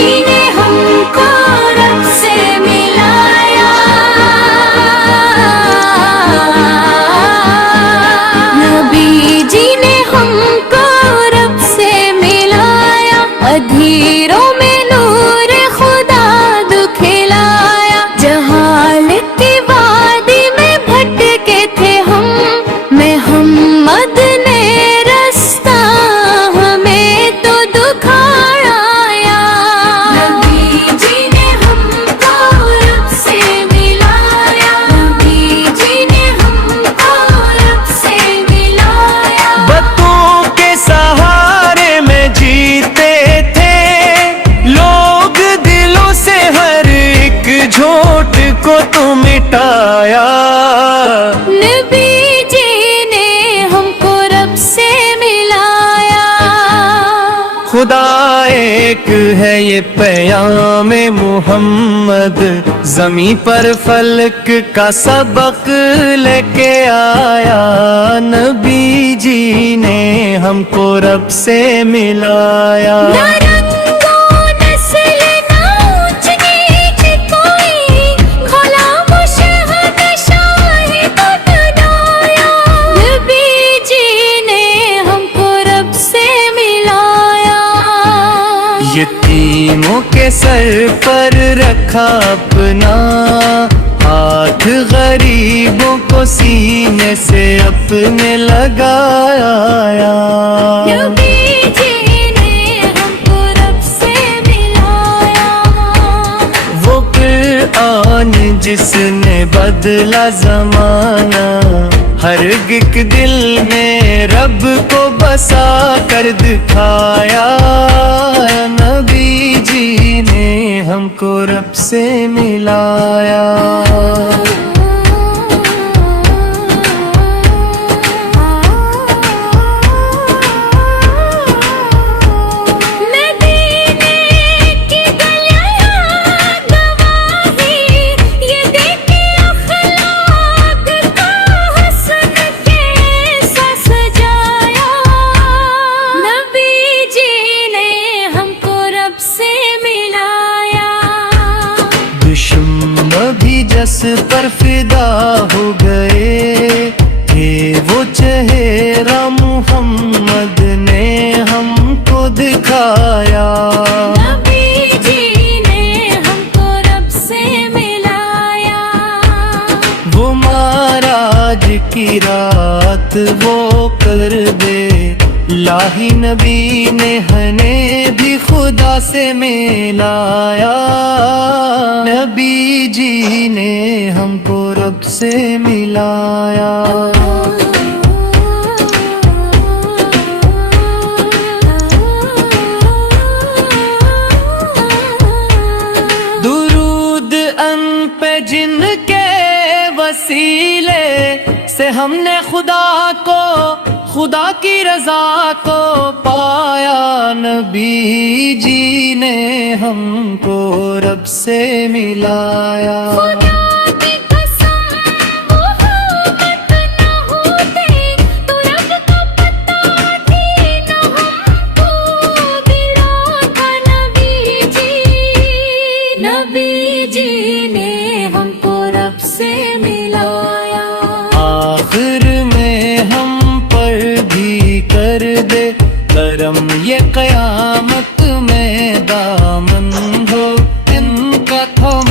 जी ने हमको रब से मिलाया, नबी जी ने हमको रब से मिलाया, अधीरों में नूर खुदा दिखलाया। जहालत की वादी में भटके थे हम, मोहम्मद ने रास्ता हमें तो दिखाया। नबी जी ने हमको रब से मिलाया, नबी जी ने हमको रब से मिलाया। बातों के सहारे में जीते थे लोग, दिलों से हर एक झोट को तो मिटाया। नबी जी ने हमको रब से मिलाया। खुदा एक है ये पैगाम मुहम्मद, ज़मीं पर फलक का सबक लेके आया। नबी जी ने हमको रब से मिलाया। ना रंगो नस्ल ना ऊंच नीच कोई, गुलाम शहंशाही को बनाया। नबी जी ने हमको रब से मिलाया। यतीमों के सर पर रखा अपना हाथ, गरीबों को सीने से अपने लगाया। नबी जी ने हमको रब से मिलाया। वो कुरान जिसने बदला जमाना, हर एक दिल में रब को बसा कर दिखाया। नबी जी ने हमको रब से मिलाया। मदीने की गलियां गवाही, ये देखे अखलाक का हसन कैसा सजाया। नबी जी ने हमको रब से मिलाया। दुश्मन भी जस पर फिदा हो गए थे, वो चेहरा मुहम्मद ने हमको दिखाया। नबी जी ने हमको रब से मिलाया। वो महाराज की रात वो कर दे, लाही नबी ने हमें भी खुदा से मिलाया। नबी जी ने हमको रब से मिलाया। दुरूद अन पे जिनके वसीले से हमने खुदा को, खुदा की रजा को पाया। नबी जी ने हमको रब से मिलाया। खुदा की कसम वो मत न होते, तो रब का पता भी न हमको मिला था। नबी जी ने हमको रब से मिलाया। आखिर में हम पर भी कर दे करम, ये कयामत में दामन हो इनका थम